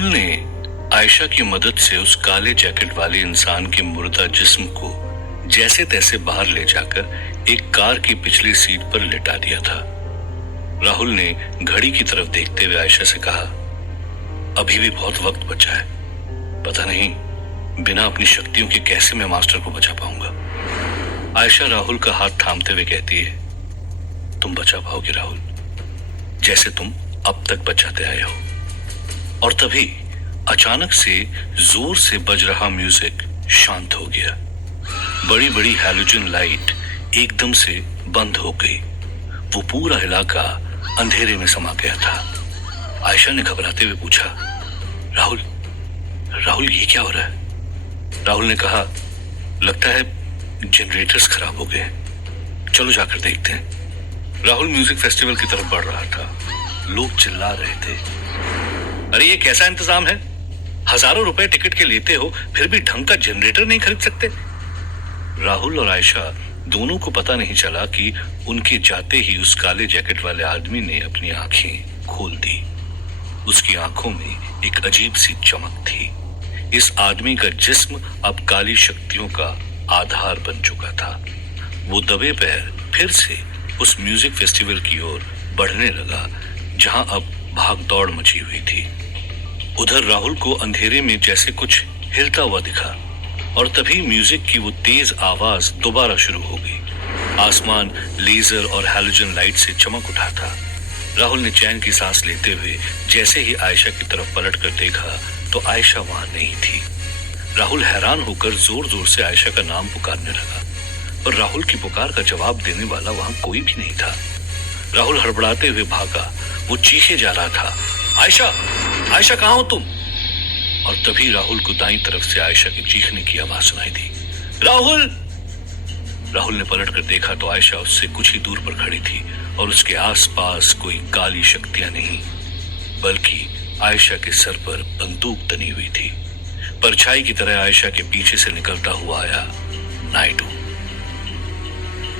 राहुल ने आयशा की मदद से उस काले जैकेट वाले इंसान के मुर्दा जिस्म को जैसे तैसे बाहर ले जाकर एक कार की पिछली सीट पर लेटा दिया था। राहुल ने घड़ी की तरफ देखते हुए आयशा से कहा, अभी भी बहुत वक्त बचा है, पता नहीं बिना अपनी शक्तियों के कैसे मैं मास्टर को बचा पाऊंगा। आयशा राहुल का हाथ थामते हुए कहती है, तुम बचा पाओगे राहुल, जैसे तुम अब तक बचाते आए हो। और तभी अचानक से जोर से बज रहा म्यूजिक शांत हो गया। बड़ी बड़ी हैलोजन लाइट एकदम से बंद हो गई। वो पूरा इलाका अंधेरे में समा गया था। आयशा ने घबराते हुए पूछा, राहुल राहुल ये क्या हो रहा है? राहुल ने कहा, लगता है जनरेटर्स खराब हो गए, चलो जाकर देखते हैं। राहुल म्यूजिक फेस्टिवल की तरफ बढ़ रहा था। लोग चिल्ला रहे थे, अरे ये कैसा इंतजाम है, हजारों रुपए टिकट के लेते हो फिर भी ढंग का जनरेटर नहीं खरीद सकते। राहुल और आयशा दोनों को पता नहीं चला कि उनके जाते ही उस काले जैकेट वाले आदमी ने अपनी आंखें खोल दी। उसकी आंखों में एक अजीब सी चमक थी। इस आदमी का जिस्म अब काली शक्तियों का आधार बन चुका था। वो दबे पैर फिर से उस म्यूजिक फेस्टिवल की ओर बढ़ने लगा, जहां अब भाग दौड़ मची हुई थी। उधर राहुल को अंधेरे में जैसे कुछ हिलता हुआ दिखा और तभी म्यूजिक की वो तेज आवाज दोबारा शुरू हो गई। आसमान लेजर और हैलोजन लाइट से चमक उठा था। राहुल ने चैन की सांस लेते हुए जैसे ही आयशा की तरफ पलट कर देखा तो आयशा वहां नहीं थी। राहुल हैरान होकर जोर जोर से आयशा का नाम पुकारने लगा, पर राहुल की पुकार का जवाब देने वाला वहां कोई भी नहीं था। राहुल हड़बड़ाते हुए भागा। वो चीखे जा रहा था, आयशा आयशा कहाँ हो तुम? और तभी राहुल को दाईं तरफ से आयशा की चीखने की आवाज सुनाई दी, राहुल! राहुल ने पलट कर देखा तो आयशा उससे कुछ ही दूर पर खड़ी थी और उसके आसपास कोई काली शक्तियां नहीं, बल्कि आयशा के सर पर बंदूक तनी हुई थी। परछाई की तरह आयशा के पीछे से निकलता हुआ आया नायडू।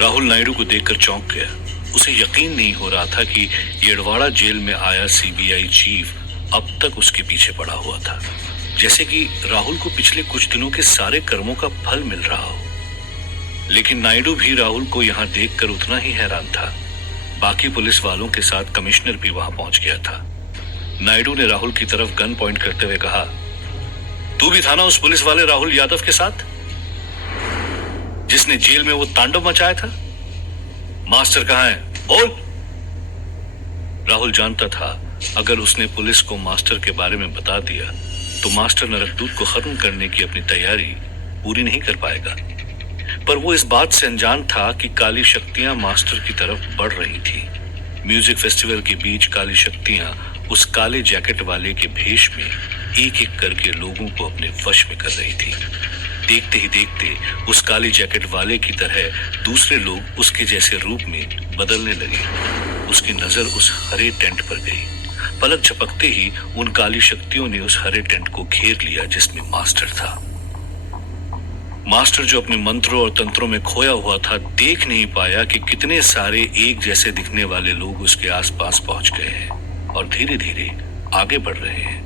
राहुल नायडू को देखकर चौंक गया। उसे यकीन नहीं हो रहा था कि येडवाड़ा जेल में आया सीबीआई चीफ अब तक उसके पीछे पड़ा हुआ था, जैसे कि राहुल को पिछले कुछ दिनों के सारे कर्मों का फल मिल रहा हो। लेकिन नायडू भी राहुल को यहां देखकर उतना ही हैरान था। बाकी पुलिस वालों के साथ कमिश्नर भी वहां पहुंच गया था। नायडू ने राहुल की तरफ गन पॉइंट करते हुए कहा, तू भी था ना उस पुलिस वाले राहुल यादव के साथ जिसने जेल में वो तांडव मचाया था? मास्टर कहाँ है, बोल। राहुल जानता था अगर उसने पुलिस को मास्टर के बारे में बता दिया तो मास्टर नरकदूत को खत्म करने की अपनी तैयारी पूरी नहीं कर पाएगा। पर वो इस बात से अनजान था कि काली शक्तियां मास्टर की तरफ बढ़ रही थी। म्यूजिक फेस्टिवल के बीच काली शक्तियां उस काले जैकेट वाले के भेष में एक एक करके लोगों को अपने वश में कर रही थी। देखते ही देखते उस काली जैकेट वाले की तरह दूसरे लोग उसके जैसे रूप में बदलने लगे। उसकी नजर उस हरे टेंट पर गई। पलक झपकते ही उन काली शक्तियों ने उस हरे टेंट को घेर लिया जिसमें मास्टर था। मास्टर जो अपने मंत्रों और तंत्रों में खोया हुआ था, देख नहीं पाया कि कितने सारे एक जैसे दिखने वाले लोग उसके आसपास पहुंच गए हैं और धीरे धीरे आगे बढ़ रहे हैं।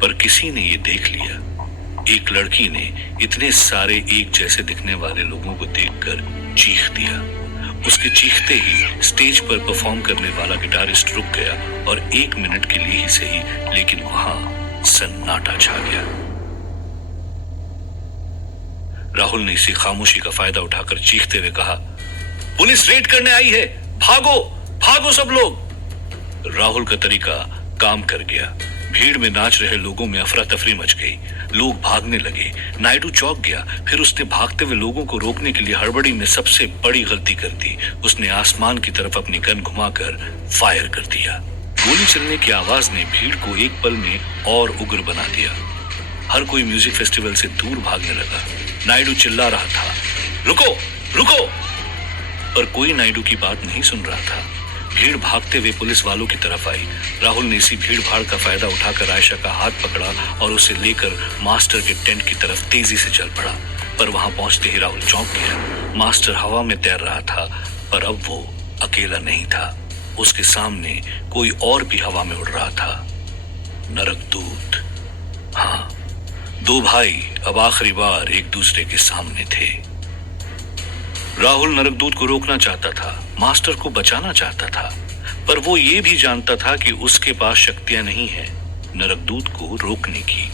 पर किसी ने ये देख लिया। एक लड़की ने इतने सारे एक जैसे दिखने वाले लोगों को देखकर चीख दिया। उसके चीखते ही स्टेज पर परफॉर्म करने वाला गिटारिस्ट रुक गया और 1 मिनट के लिए ही सही, लेकिन वहां सन्नाटा छा गया। राहुल ने इसी खामोशी का फायदा उठाकर चीखते हुए कहा, पुलिस रेड करने आई है, भागो भागो सब लोग। राहुल का तरीका काम कर गया। भीड़ में नाच रहे लोगों में अफरा तफरी मच गई। लोग भागने लगे। नायडू चौंक गया। फिर उसने भागते हुए लोगों को रोकने के लिए हड़बड़ी में सबसे बड़ी गलती कर दी। उसने आसमान की तरफ अपनी गन घुमाकर फायर कर दिया। गोली चलने की आवाज ने भीड़ को एक पल में और उग्र बना दिया। हर कोई म्यूजिक फेस्टिवल से दूर भागने लगा। नायडू चिल्ला रहा था, रुको रुको, पर कोई नायडू की बात नहीं सुन रहा था। भीड़ भागते हुए पुलिस वालों की तरफ आई। राहुल ने इसी भीड़ भाड़ का फायदा उठाकर आयशा का हाथ पकड़ा और उसे लेकर मास्टर के टेंट की तरफ तेजी से चल पड़ा। पर वहां पहुंचते ही राहुल चौंक गया। मास्टर हवा में तैर रहा था, पर अब वो अकेला नहीं था। उसके सामने कोई और भी हवा में उड़ रहा था। नरकदूत। हाँ, दो भाई अब आखिरी बार एक दूसरे के सामने थे। राहुल नरकदूत को रोकना चाहता था, मास्टर को बचाना चाहता था, पर वो ये भी जानता था कि उसके पास शक्तियां नहीं है नरकदूत को रोकने की।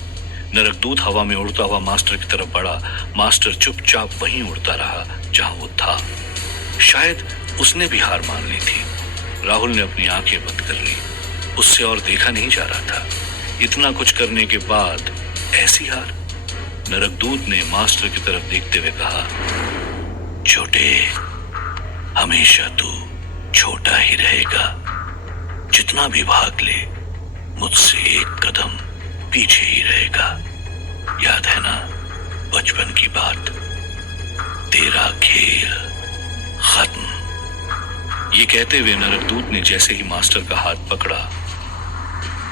नरकदूत हवा में उड़ता हुआ मास्टर की तरफ बढ़ा। मास्टर चुपचाप वहीं उड़ता रहा जहां वो था। शायद उसने भी हार मान ली थी। राहुल ने अपनी आंखें बंद कर ली। उससे और देखा नहीं जा रहा था। इतना कुछ करने के बाद ऐसी हार। नरकदूत ने मास्टर की तरफ देखते हुए कहा, छोटे, हमेशा तू छोटा ही रहेगा। जितना भी भाग ले, मुझसे एक कदम पीछे ही रहेगा। याद है ना बचपन की बात? तेरा खेल खत्म। ये कहते हुए नरकदूत ने जैसे ही मास्टर का हाथ पकड़ा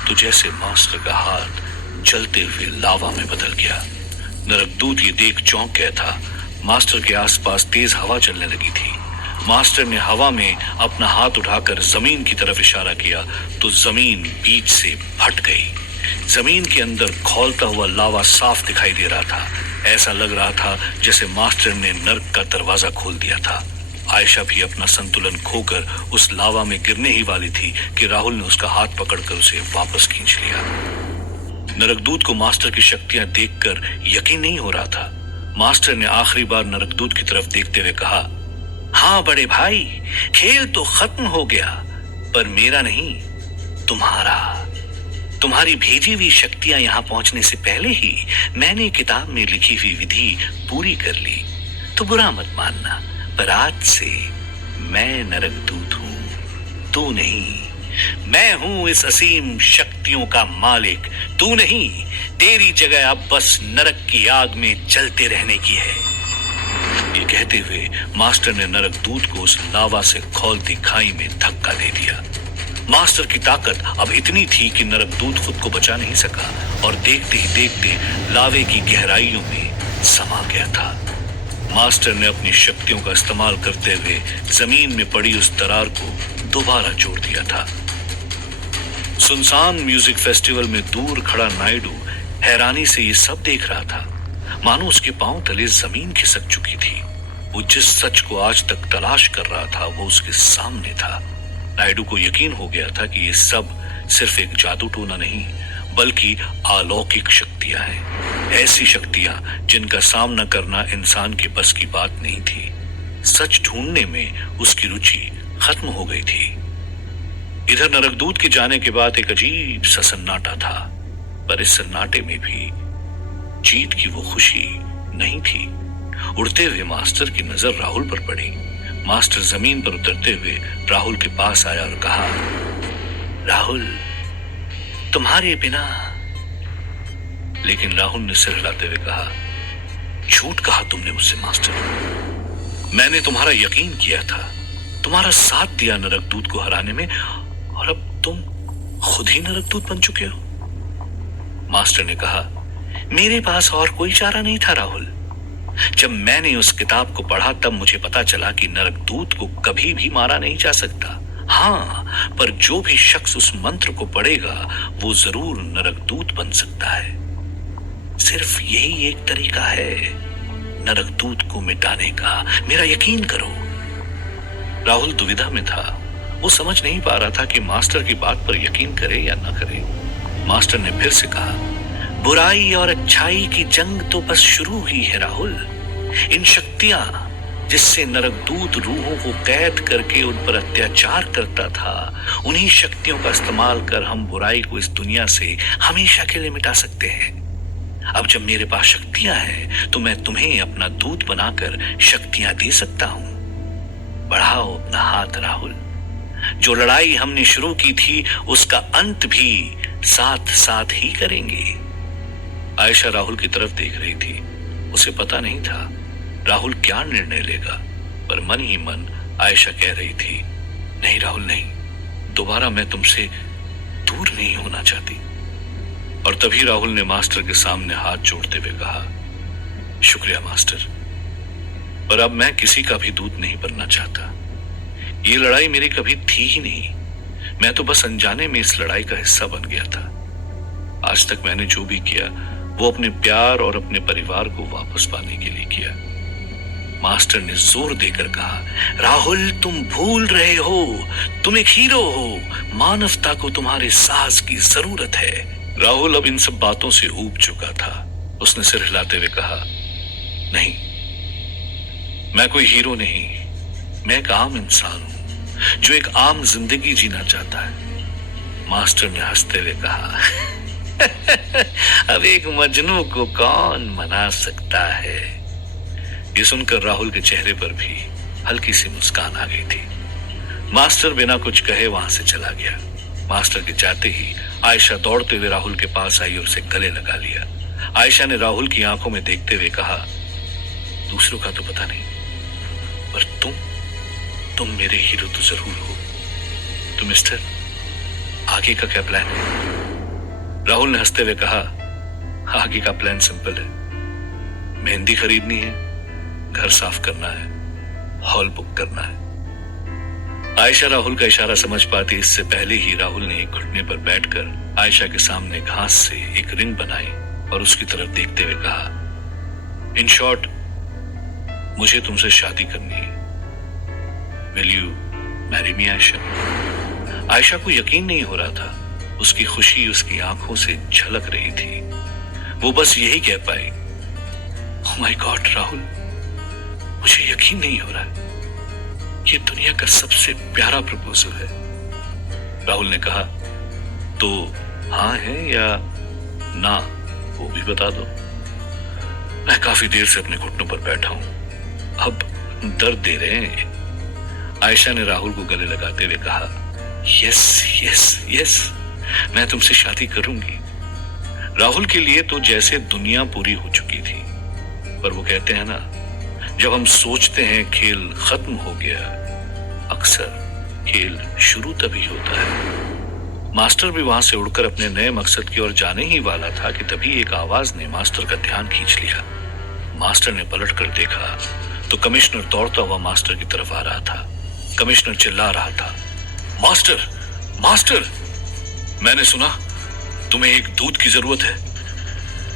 तो जैसे मास्टर का हाथ जलते हुए लावा में बदल गया। नरकदूत ये देख चौंक गया था। मास्टर के आसपास तेज हवा चलने लगी थी। मास्टर ने हवा में अपना हाथ उठाकर जमीन की तरफ इशारा किया तो जमीन बीच से फट गई। जमीन के अंदर खौलता हुआ लावा साफ दिखाई दे रहा था। ऐसा लग रहा था जैसे मास्टर ने नर्क का दरवाजा खोल दिया था। आयशा भी अपना संतुलन खोकर उस लावा में गिरने ही वाली थी कि राहुल ने उसका हाथ पकड़कर उसे वापस खींच लिया। नरकदूत को मास्टर की शक्तियां देखकर यकीन नहीं हो रहा था। मास्टर ने आखिरी बार नरकदूत की तरफ देखते हुए कहा, हाँ बड़े भाई, खेल तो खत्म हो गया, पर मेरा नहीं, तुम्हारा। तुम्हारी भेजी हुई शक्तियां यहां पहुंचने से पहले ही मैंने किताब में लिखी हुई विधि पूरी कर ली। तो बुरा मत मानना, पर आज से मैं नरकदूत हूं, तू नहीं। मैं हूं इस असीम शक्तियों का मालिक, तू नहीं। तेरी जगह अब बस नरक की आग में जलते रहने की है। ये कहते हुए मास्टर ने नरकदूत को उस लावा से खौलती खाई में धक्का दे दिया। मास्टर की ताकत अब इतनी थी कि नरकदूत खुद को बचा नहीं सका और देखते ही देखते लावे की गहराइयों में समा गया था। मास्टर ने अपनी शक्तियों का इस्तेमाल करते हुए जमीन में पड़ी उस दरार को दोबारा जोड़ दिया था। सुनसान म्यूजिक फेस्टिवल में दूर खड़ा नायडू हैरानी से ये सब देख रहा था। मानो उसके पांव तले जमीन खिसक चुकी थी। वो जिस सच को आज तक तलाश कर रहा था वो उसके सामने था। नायडू को यकीन हो गया था कि ये सब सिर्फ एक जादू टोना नहीं, बल्कि अलौकिक शक्तियां हैं। ऐसी शक्तियां जिनका सामना करना इंसान के बस की बात नहीं थी। सच ढूंढने में उसकी रुचि खत्म हो गई थी। इधर नरकदूत के जाने के बाद एक अजीब सा सन्नाटा था, पर इस सन्नाटे में भी जीत की वो खुशी नहीं थी। उड़ते हुए मास्टर की नजर राहुल पर पड़ी। मास्टर जमीन पर उतरते हुए राहुल के पास आया और कहा, राहुल, तुम्हारे बिना। लेकिन राहुल ने सिर हिलाते हुए कहा, झूठ कहा तुमने मुझसे मास्टर। मैंने तुम्हारा यकीन किया था, तुम्हारा साथ दिया नरकदूत को हराने में, और अब तुम खुद ही नरकदूत बन चुके हो। मास्टर ने कहा, मेरे पास और कोई चारा नहीं था राहुल। जब मैंने उस किताब को पढ़ा तब मुझे पता चला कि नरकदूत को कभी भी मारा नहीं जा सकता। हाँ, पर जो भी शख्स उस मंत्र को पढ़ेगा वो जरूर नरकदूत बन सकता है। सिर्फ यही एक तरीका है नरकदूत को मिटाने का, मेरा यकीन करो। राहुल दुविधा में था। वो समझ नहीं पा रहा था कि मास्टर की बात पर यकीन करे या ना करे। मास्टर ने फिर से कहा, बुराई और अच्छाई की जंग तो बस शुरू हुई है राहुल। इन शक्तियां जिससे नरकदूत रूहों को कैद करके उन पर अत्याचार करता था, उन्हीं शक्तियों का इस्तेमाल कर हम बुराई को इस दुनिया से हमेशा के लिए मिटा सकते हैं। अब जब मेरे पास शक्तियां हैं तो मैं तुम्हें अपना दूत बनाकर शक्तियां दे सकता हूं। बढ़ाओ अपना हाथ राहुल। जो लड़ाई हमने शुरू की थी उसका अंत भी साथ साथ ही करेंगे। आयशा राहुल की तरफ देख रही थी। उसे पता नहीं था राहुल क्या निर्णय लेगा, पर मन ही मन आयशा कह रही थी, नहीं राहुल नहीं, दोबारा मैं तुमसे दूर नहीं होना चाहती। और तभी राहुल ने मास्टर के सामने हाथ जोड़ते हुए कहा, शुक्रिया मास्टर, पर अब मैं किसी का भी दूत नहीं बनना चाहता। ये लड़ाई मेरी कभी थी ही नहीं। मैं तो बस अनजाने में इस लड़ाई का हिस्सा बन गया था। आज तक मैंने जो भी किया वो अपने प्यार और अपने परिवार को वापस पाने के लिए किया। मास्टर ने जोर देकर कहा, राहुल तुम भूल रहे हो, तुम एक हीरो हो, मानवता को तुम्हारे साहस की जरूरत है। राहुल अब इन सब बातों से ऊब चुका था। उसने सिर हिलाते हुए कहा, नहीं, मैं कोई हीरो नहीं, मैं एक आम इंसान हूं जो एक आम जिंदगी जीना चाहता है। मास्टर ने हंसते हुए कहा, अब एक मजनू को कौन मना सकता है। ये सुनकर राहुल के चेहरे पर भी हल्की सी मुस्कान आ गई थी। मास्टर बिना कुछ कहे वहां से चला गया। मास्टर के जाते ही आयशा दौड़ते हुए राहुल के पास आई और उसे गले लगा लिया। आयशा ने राहुल की आंखों में देखते हुए कहा, दूसरों का तो पता नहीं, पर तुम मेरे हीरो तो जरूर हो। तो मिस्टर, आगे का क्या प्लान है? राहुल ने हंसते हुए कहा, आगे का प्लान सिंपल है, मेहंदी खरीदनी है, घर साफ करना है, हॉल बुक करना है। आयशा राहुल का इशारा समझ पाती इससे पहले ही राहुल ने एक घुटने पर बैठकर आयशा के सामने घास से एक रिंग बनाई और उसकी तरफ देखते हुए कहा, इन शॉर्ट, मुझे तुमसे शादी करनी है। Will you marry me Ayesha? Ayesha को यकीन नहीं हो रहा था। उसकी खुशी उसकी आंखों से झलक रही थी। वो बस यही कह पाई, ओह माय गॉड राहुल, मुझे यकीन नहीं हो रहा है, ये दुनिया का सबसे प्यारा प्रपोजल है। राहुल ने कहा, तो हाँ है या ना, वो भी बता दो। मैं काफी देर से अपने घुटनों पर बैठा हूं, अब दर्द दे रहे हैं। आयशा ने राहुल को गले लगाते हुए कहा, यस यस यस, मैं तुमसे शादी करूंगी। राहुल के लिए तो जैसे दुनिया पूरी हो चुकी थी, पर वो कहते हैं ना, जब हम सोचते हैं खेल खत्म हो गया, अक्सर खेल शुरू तभी होता है। मास्टर भी वहां से उड़कर अपने नए मकसद की ओर जाने ही वाला था कि तभी एक आवाज ने मास्टर का ध्यान खींच लिया। मास्टर ने पलट कर देखा तो कमिश्नर दौड़ता हुआ मास्टर की तरफ आ रहा था। कमिश्नर चिल्ला रहा था, मास्टर मास्टर, मैंने सुना तुम्हें एक दूत की जरूरत है।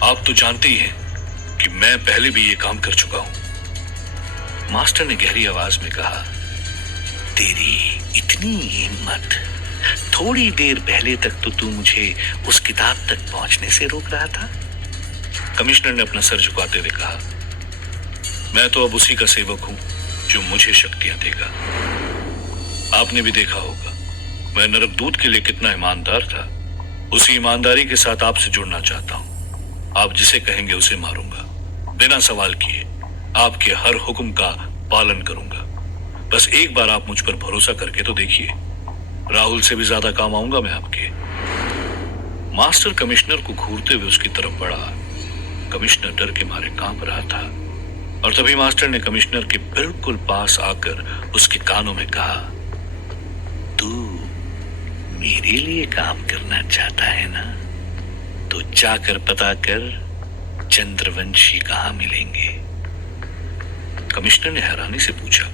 आप तो जानते ही हैं कि मैं पहले भी ये काम कर चुका हूं। मास्टर ने गहरी आवाज में कहा, तेरी इतनी हिम्मत, थोड़ी देर पहले तक तो तू मुझे उस किताब तक पहुंचने से रोक रहा था। कमिश्नर ने अपना सर झुकाते हुए कहा, मैं तो अब उसी का सेवक हूं जो मुझे शक्तियां देगा। आपने भी देखा होगा मैं नरकदूत के लिए कितना ईमानदार था। उसी ईमानदारी के साथ आपसे जुड़ना चाहता हूं। आप जिसे कहेंगे उसे मारूंगा, बिना सवाल किए आपके हर हुक्म का पालन करूंगा। बस एक बार आप मुझ पर भरोसा करके तो देखिए, राहुल से भी ज्यादा काम आऊंगा मैं आपके। मास्टर कमिश्नर को घूरते हुए उसकी तरफ बढ़ा। कमिश्नर डर के मारे कांप रहा था और तभी मास्टर ने कमिश्नर के बिल्कुल पास आकर उसके कानों में कहा, तू मेरे लिए काम करना चाहता है ना, तो जाकर पता कर चंद्रवंशी कहां मिलेंगे। कमिश्नर ने हैरानी से पूछा,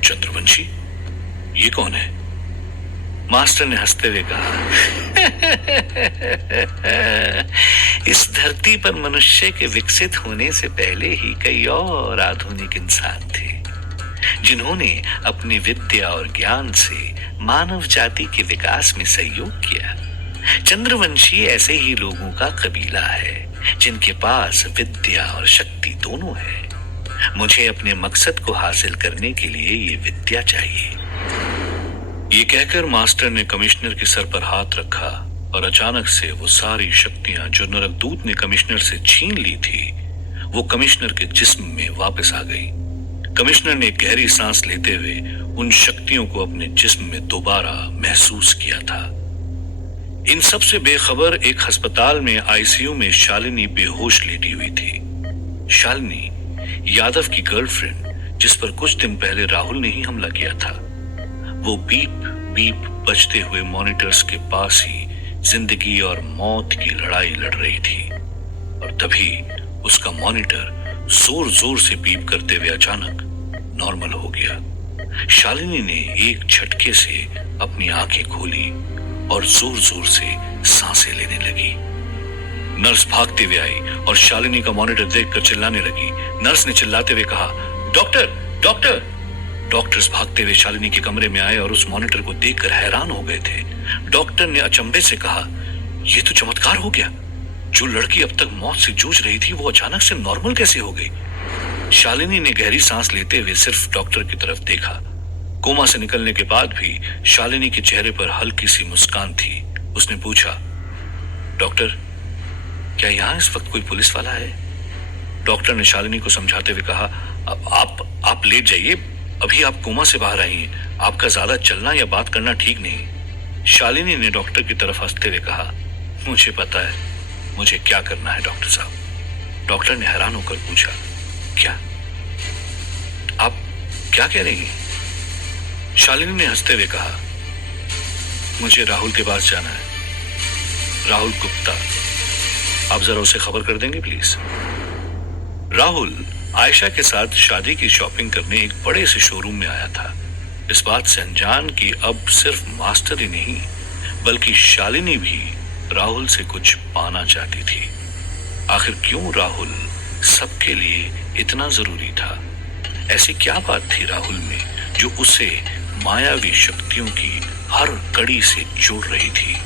चंद्रवंशी, ये कौन है? मास्टर ने हंसते हुए कहा, इस धरती पर मनुष्य के विकसित होने से पहले ही कई और आधुनिक इंसान थे जिन्होंने अपनी विद्या और ज्ञान से मानव जाति के विकास में सहयोग किया। चंद्रवंशी ऐसे ही लोगों का कबीला है जिनके पास विद्या और शक्ति दोनों है। मुझे अपने मकसद को हासिल करने के लिए ये विद्या चाहिए। ये कहकर मास्टर ने कमिश्नर के सर पर हाथ रखा और अचानक से वो सारी शक्तियां जो नरकदूत ने कमिश्नर से छीन ली थी, वो कमिश्नर के जिस्म में वापस आ गई। कमिश्नर ने गहरी सांस लेते हुए उन शक्तियों को अपने जिस्म में दोबारा महसूस किया था। इन सब से बेखबर एक अस्पताल में आईसीयू में शालिनी बेहोश लेटी हुई थी। शालिनी यादव की गर्लफ्रेंड, जिस पर कुछ दिन पहले राहुल ने ही हमला किया था। वो बीप बीप बजते हुए मॉनिटर्स के पास ही जिंदगी और मौत की लड़ाई लड़ रही थी और तभी उसका मॉनिटर जोर जोर से बीप करते हुए अचानक नॉर्मल हो गया। शालिनी ने एक झटके से अपनी आंखें खोली और जोर जोर से सांसें लेने लगी। नर्स भागते हुए आई और शालिनी का मॉनिटर देखकर चिल्लाने लगी। नर्स ने चिल्लाते हुए कहा, डॉक्टर डॉक्टर। डॉक्टर्स भागते हुए शालिनी के कमरे में आए और उस मॉनिटर को देखकर हैरान हो गए थे। डॉक्टर ने अचंभे से कहा, यह तो चमत्कार हो गया। जो लड़की अब तक मौत से जूझ रही थी वो अचानक से नॉर्मल कैसे हो गई? शालिनी ने गहरी सांस लेते हुए सिर्फ डॉक्टर की तरफ देखा। कोमा से निकलने के बाद भी शालिनी के चेहरे पर हल्की सी मुस्कान थी। उसने पूछा, डॉक्टर क्या यहाँ इस वक्त कोई पुलिस वाला है? डॉक्टर ने शालिनी को समझाते हुए कहा, आप लेट जाइए, अभी आप कोमा से बाहर आई हैं, आपका ज्यादा चलना या बात करना ठीक नहीं। शालिनी ने डॉक्टर की तरफ हंसते हुए कहा, मुझे पता है मुझे क्या करना है डॉक्टर साहब। डॉक्टर ने हैरान होकर पूछा, क्या? आप क्या कह रही हैं? शालिनी ने हंसते हुए कहा, मुझे राहुल के पास जाना है। राहुल गुप्ता, आप जरा उसे खबर कर देंगे प्लीज। राहुल आयशा के साथ शादी की शॉपिंग करने एक बड़े से शोरूम में आया था। इस बात से अनजान कि अब सिर्फ मास्टर ही नहीं बल्कि शालिनी भी राहुल से कुछ पाना चाहती थी। आखिर क्यों राहुल सबके लिए इतना जरूरी था? ऐसी क्या बात थी राहुल में जो उसे मायावी शक्तियों की हर कड़ी से जोड़ रही थी?